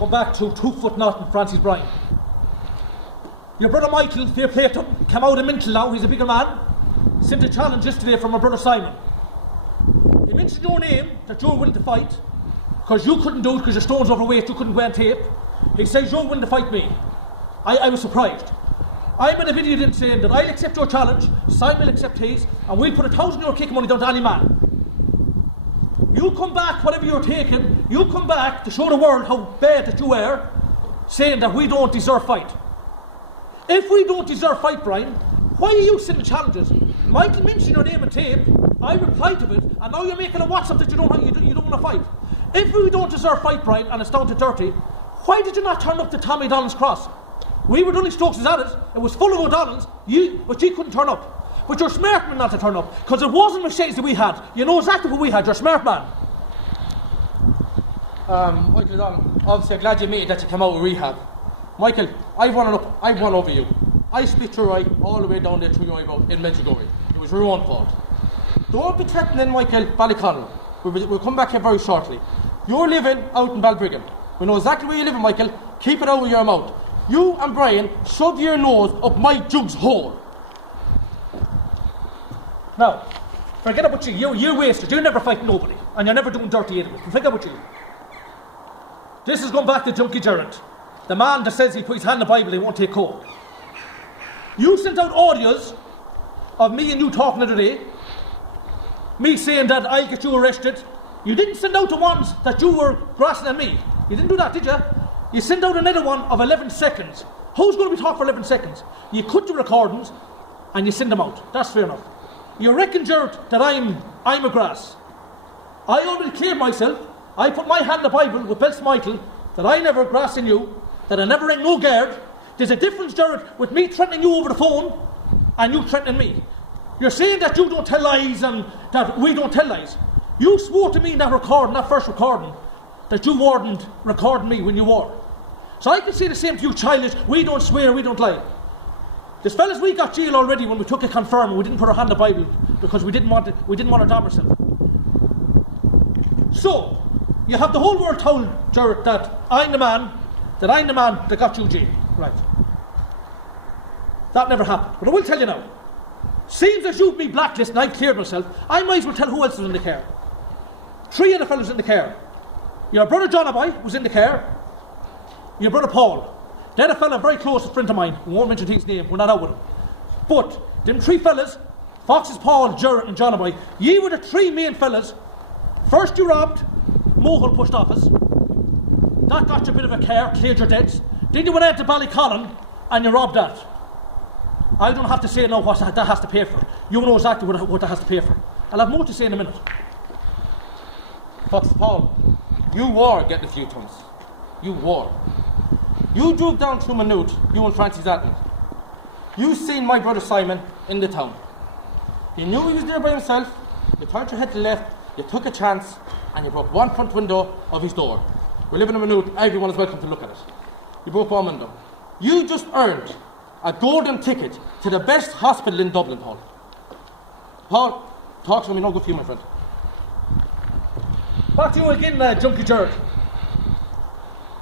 go back to 2 foot knot and Francis Bryan. Your brother Michael, fair play to him, came out of mental now, he's a bigger man. Sent a challenge yesterday from my brother Simon. He mentioned your name, that you're willing to fight, because you couldn't do it because your stone's overweight, you couldn't go on tape. He says you're willing to fight me. I was surprised. I'm in a video in saying that I'll accept your challenge, Simon will accept his, and we'll put €1,000 kick money down to any man. You come back, whatever you're taking, you come back to show the world how bad that you are, saying that we don't deserve fight. If we don't deserve fight, Brian, why are you sending challenges? Michael mentioned your name and tape, I replied to it, and now you're making a WhatsApp that you don't want to fight. If we don't deserve fight, Brian, and it's down to 30, why did you not turn up to Tommy O'Donnell's cross? We were only Stokes at it, it was full of O'Donnells, but you couldn't turn up. But you're smart man not to turn up, because it wasn't mistakes that we had. You know exactly what we had, you're a smart man. Michael O'Donnell, obviously I'm glad you admitted that you came out of rehab. Michael, I've won over you. I split your eye all the way down there through your eyebrow in Medjugorje. It was your own fault. Don't be threatening Michael Ballyconnell. We'll come back here very shortly. You're living out in Balbriggan. We know exactly where you're living, Michael. Keep it out of your mouth. You and Brian shove your nose up my Jugs hole. Now, forget about you. You're wasted. You never fight nobody. And you're never doing dirty anyway. Forget about you. This is going back to Junkie Gerrard. The man that says he put his hand in the Bible, he won't take coke. You sent out audios of me and you talking the other day. Me saying that I'll get you arrested. You didn't send out the ones that you were grassing at me. You didn't do that, did you? You sent out another one of 11 seconds. Who's going to be talking for 11 seconds? You cut the recordings and you send them out. That's fair enough. You reckon, Gerrard, that I'm a grass. I already cleared myself. I put my hand in the Bible with Belts Michael that I never grass in you, that I never rang no guard. There's a difference, Gerrard, with me threatening you over the phone and you threatening me. You're saying that you don't tell lies and that we don't tell lies. You swore to me in that recording, that first recording, that you weren't recording me when you were. So I can say the same to you, childish. We don't swear, we don't lie. This fellas, we got jail already when we took a confirm and we didn't put our hand in the Bible because we didn't want to damn ourselves. So, you have the whole world told, Gerrard, that I'm the man that got you jail. Right. That never happened. But I will tell you now. Seems as you've been blacklisted and I've cleared myself, I might as well tell who else was in the car. 3 other fellas in the car. Your brother Johnny Boy was in the car. Your brother Paul. They're a fella very close, a friend of mine. We won't mention his name, we're not out with him. But, them 3 fellas, Foxes, Paul, Gerrard and Johnny Boy, ye were the 3 main fellas. First you robbed Mohol Post Office. That got you a bit of a car, cleared your debts. Then you went out to Ballycollen and you robbed that. I don't have to say now what that has to pay for. You know exactly what that has to pay for. I'll have more to say in a minute. Fox Paul, you were getting a few tons. You were. You drove down through Minute, you and Francis Atman. You seen my brother Simon in the town. You knew he was there by himself, you turned your head to the left, you took a chance, and you broke one front window of his door. We're living in Minute, everyone is welcome to look at it. You broke one window. You just earned a golden ticket to the best hospital in Dublin, Paul. Paul, talk to me, no good for you, my friend. Back to you again, Junkie Gerrard.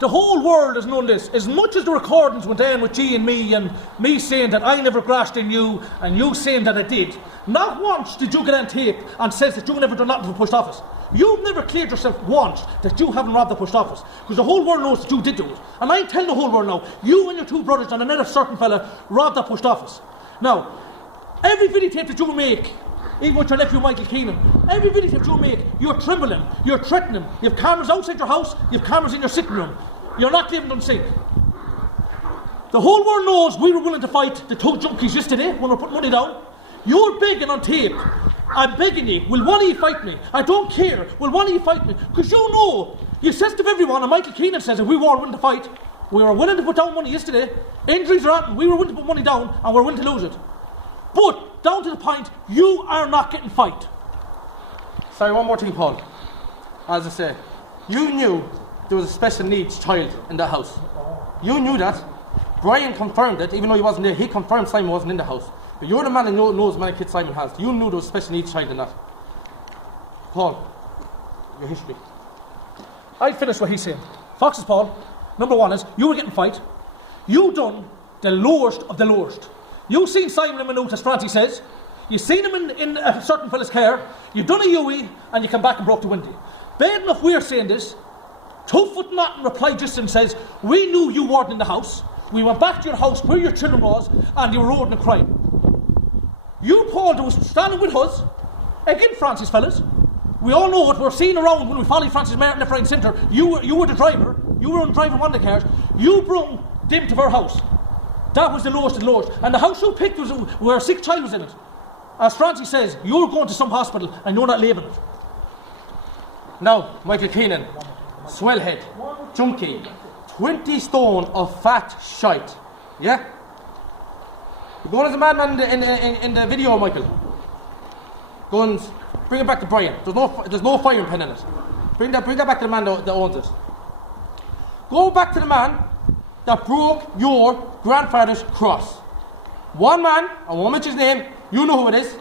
The whole world has known this. As much as the recordings went down with G and me saying that I never crashed in you, and you saying that I did, not once did you get on tape and says that you never done nothing for the post office. You've never cleared yourself once that you haven't robbed the post office, because the whole world knows that you did do it. And I'm telling the whole world now, you and your 2 brothers and another certain fella robbed that post office. Now, every videotape that you make, even with your nephew Michael Keenan, every videotape you make, you're trembling, you're threatening. You have cameras outside your house, you have cameras in your sitting room. You're not leaving them safe. The whole world knows we were willing to fight the 2 junkies yesterday when we put money down. You're begging on tape. I'm begging you, will one of you fight me? I don't care, will one of you fight me? Because you know, you says to everyone, and Michael Keenan says that we were willing to fight. We were willing to put down money yesterday. Injuries are happening, we were willing to put money down, and we're willing to lose it. But, down to the point, you are not getting fight. Sorry, one more thing, Paul. As I say, you knew there was a special needs child in that house. You knew that. Brian confirmed it, even though he wasn't there. He confirmed Simon wasn't in the house. But you're the man who knows how many kids Simon has. You knew there was a special needs child in that. Paul, your history. I'll finish what he's saying. Foxes, Paul, Number one is, you were getting fight. You done the lowest of the lowest. You seen Simon in Minute, as Francie says. You seen him in a certain fella's care. You done a UE, and you come back and broke the window. Bad enough we're saying this. Twofoot Norton replied just and says, we knew you weren't in the house. We went back to your house where your children was, and you were roaring and crying. You, Paul, that was standing with us, again, Francis, fellas. We all know what we're seeing around when we follow Francis Martin left, right, and centre. You were the driver. You were on driving one of the cars. You brought them to our house. That was the lowest of the lowest. And the house you picked was where a sick child was in it. As Francis says, you're going to some hospital and you're not leaving it. Now, Michael Keenan, swellhead, junkie, 20 stone of fat shite. Yeah? You're going as a madman in the video, Michael. Guns, bring it back to Brian. There's no firing pin in it. Bring that back to the man that owns it. Go back to the man that broke your grandfather's cross. One man, I won't mention his name, you know who it is.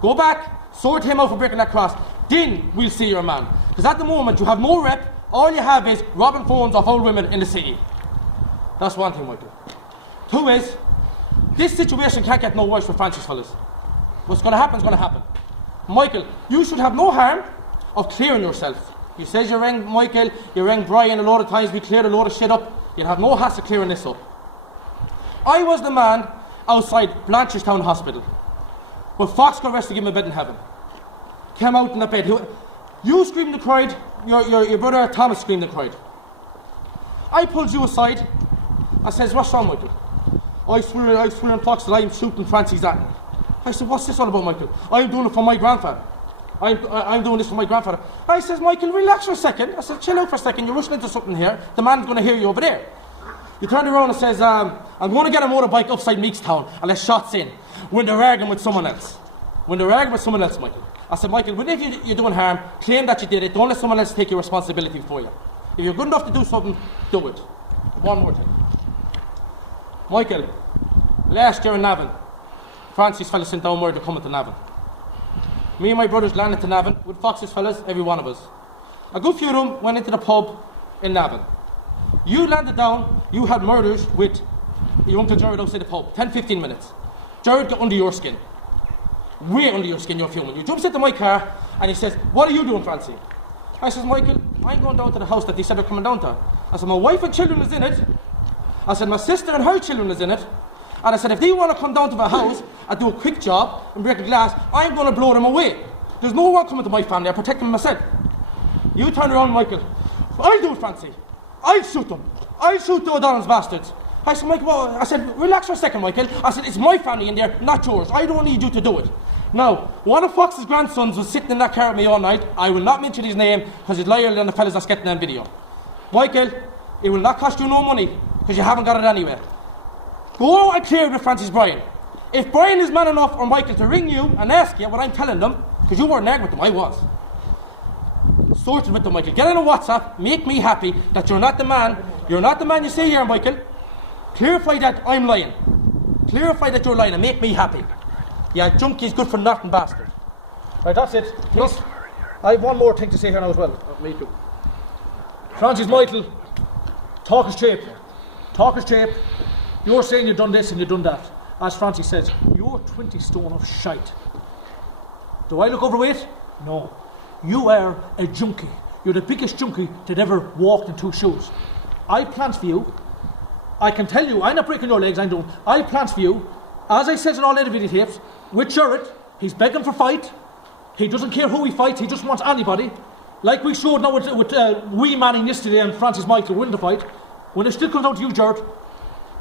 Go back, sort him out for breaking that cross. Then we'll see your man. Because at the moment you have no rep, all you have is robbing phones off old women in the city. That's one thing, Michael. Two is, this situation can't get no worse for Francis, fellas. What's going to happen is going to happen. Michael, you should have no harm of clearing yourself. You said you rang Michael, you rang Brian a lot of times, we cleared a lot of shit up. You'll have no hassle clearing this up. I was the man outside Blanchardstown Hospital, where Fox got arrested to give him a bed in heaven. Came out in that bed. You screamed and cried, your brother Thomas screamed and cried. I pulled you aside. I says, what's wrong, Michael? I swear on Fox that I'm shooting Francis Atton. I said, what's this all about, Michael? I'm doing it for my grandfather. I'm doing this for my grandfather. I says, Michael, relax for a second. I said, chill out for a second. You're rushing into something here. The man's going to hear you over there. He turned around and says, I'm going to get a motorbike upside Meekstown and let shots in when they're arguing with someone else. Michael. I said, Michael, when if you're doing harm, claim that you did it. Don't let someone else take your responsibility for you. If you're good enough to do something, do it. One more thing. Michael, last year in Navan, Francis fellas sent down word to come to Navan. Me and my brothers landed to Navan with Fox's fellas, every one of us. A good few of them went into the pub in Navan. You landed down, you had murders with your Uncle Jared outside the pub, 10-15 minutes. Jared got under your skin. Way under your skin, you're fuming. You jumps into my car and he says, what are you doing, Francie? I says, Michael, I'm going down to the house that they said they're coming down to. I said, my wife and children is in it. I said, my sister and her children is in it. And I said, if they want to come down to the house and do a quick job and break a glass, I'm going to blow them away. There's no one coming to my family. I protect them myself. You turn around, Michael. I'll do it, Francie. I'll shoot them. I'll shoot the O'Donnell's bastards. I said, Michael, well, I said, relax for a second, Michael. I said, it's my family in there, not yours. I don't need you to do it. Now, one of Fox's grandsons was sitting in that car with me all night. I will not mention his name because he's liar than the fellas that's getting that video. Michael, it will not cost you no money because you haven't got it anyway. Go and clear with Francis Bryan. If Brian is man enough or Michael to ring you and ask you what I'm telling them, because you weren't arguing with them, I was. Sort it with them, Michael. Get on a WhatsApp, make me happy that you're not the man you say here, Michael. Clarify that I'm lying. Clarify that you're lying and make me happy. Yeah, junkie's good for nothing, bastard. Right, that's it. Please. I have one more thing to say here now as well. Me too. Francis Michael, talk is cheap. Talk is cheap. You're saying you've done this and you've done that. As Francis says, you're 20 stone of shite. Do I look overweight? No. You are a junkie. You're the biggest junkie that ever walked in two shoes. I plans for you. I can tell you, I'm not breaking your legs, I'm doing. I plans for you. As I said in all the video tapes, with Jared, he's begging for fight. He doesn't care who he fights, he just wants anybody. Like we showed now with Wee Manning yesterday and Francis Michael winning the fight. When it still comes down to you, Jared,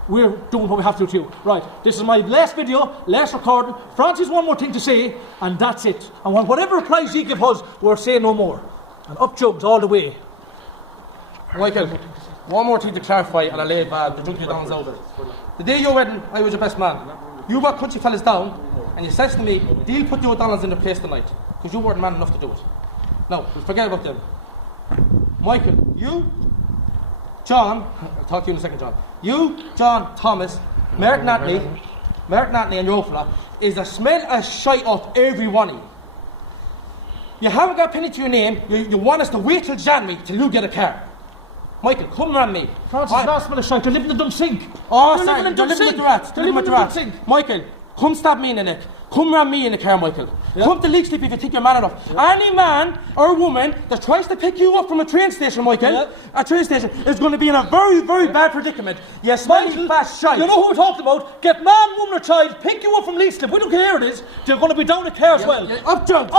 we're doing what we have to do to you. Right, this is my last video, last recording. Francis, one more thing to say, and that's it. And whatever replies he gives us, we're saying no more. And up Jugs all the way. Michael, one more thing to clarify, and I'll leave the junkie downs over. The day of your wedding, I was your best man. You brought country fellas down, and you says to me, "Deal put the O'Donnells in their place tonight," because you weren't man enough to do it. Now, forget about them. Michael, you, John, I'll talk to you in a second, John. You, John, Thomas, Martin Anthony, and Yofla is a smell of shite up every one of you. You haven't got a penny to your name, you want us to wait till January till you get a car. Michael, come around me. Francis, last minute shite, they're living in the dumb sink. Oh, They're sorry, living in they're dumb living with sink. the rats. They're They're living with the living rats. in dumb sink. Michael, come stab me in the neck. Come round me in the car, Michael. Yeah. Come to Leak Sleep if you think you're man enough. Any man or woman that tries to pick you up from a train station, Michael, a train station, is going to be in a very, very bad predicament. You smelly fat shite. You know who we're talking about? Get man, woman or child, pick you up from Leak Slip. We don't care who it is. They're going to be down a car as well. Up, Jugs.